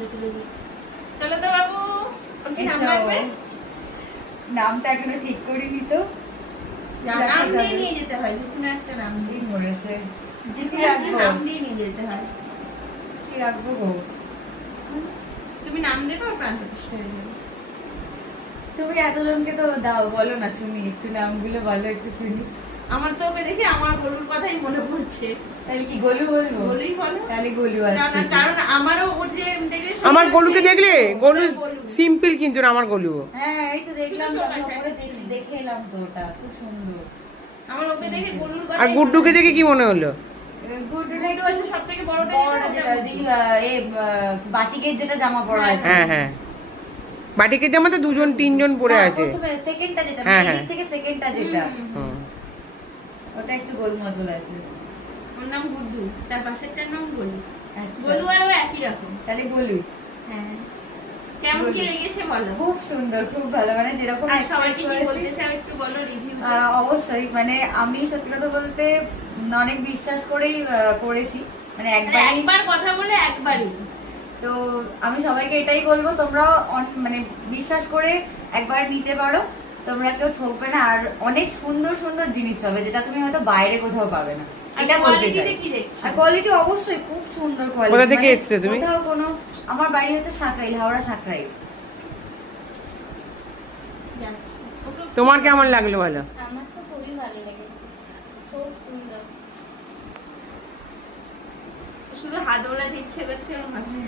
চলো তো বাবু, কি নাম রাখবে? নামটা এখনো ঠিক করিনি তো। নাম দিয়ে নিয়ে যেতে হয়, যে কোনো একটা নাম দিয়ে মরেছে। যে কোনো একটা নাম দিয়ে নিয়ে যেতে হয়। কি রাখবো গো? তুমি নাম দেবে আর প্রাণ প্রতিষ্ঠা হয়ে যাবে। তুমি এতজনকে তো দাও, বলো না শুনি, একটু নামগুলো বলো, একটু শুনি। আমার তো ওকে দেখে আমার গলুর কথাই মনে পড়ছে। তাহলে কি গোলু বলবো? গলুই বলো। তাহলে গোলু না আছে। না, কারণ আমারও ওর যে দেখলে আমার গলুকে দেখলে, গলু গলু। সিম্পল কিন্তু না আমার গলু। হ্যাঁ এই তো দেখলাম, শুধু তো আমি চোখ আছে, ওপরে দেখে এলাম তো, ওটা খুব সুন্দর। আমার ওকে দেখে গলুর কথা। আর গুড্ডুকে দেখে কি মনে হলো? গুড্ডুটা গুড্ডু হচ্ছে সবথেকে বড়টা, বড় যেটা, বাটিকের যেটা জামা পরা আছে। হ্যাঁ হ্যাঁ, বাটিকের জামা তো দুজন তিনজন পরে আছে। প্রথমে সেকেন্ডটা যেটা, হ্যাঁ, মেয়েদের হ্যাঁ। থেকে সেকেন্ডটা যেটা, হুম। ওটা একটু গোল মতল আছে। ওর নাম গুড্ডু, তার পাশেরটার নাম গলু। আচ্ছা গলু আর ও একই রকম। তাহলে গোলু। হ্যাঁ, কেমন কি গলু। লেগেছে বলো। খুব সুন্দর, খুব ভালো, মানে যেরকম আর expect সবাইকে কি করেছি। বলতে চাও একটু বলো রিভিউ। অবশ্যই, মানে আমি সত্যি কথা বলতে অনেক বিশ্বাস করেই করেছি, মানে একবার কথা বলে একবারই। তো আমি সবাইকে এটাই বলবো, তোমরাও মানে বিশ্বাস করে একবার নিতে পারো, তোমরা কেউ ঠকবে না, আর অনেক সুন্দর সুন্দর জিনিস পাবে যেটা তুমি হয়তো বাইরে কোথাও পাবে না, আর এটা বলতে quality চাই। টা কি দেখছো? আর কোয়ালিটি অবশ্যই খুব সুন্দর কোয়ালিটি। কোথা থেকে এসছো তুমি? কোথাও কোনো, আমার বাড়ি হচ্ছে সাঁকরাইল, হাওড়া সাঁকরাইল। যাচ্ছে। ওকে- তোমার কেমন লাগলো বলো? আমার তো খুবই ভালো লেগেছে, খুব সুন্দর। শুধু হাত ওলা দিচ্ছে করছে ওর মাথায়।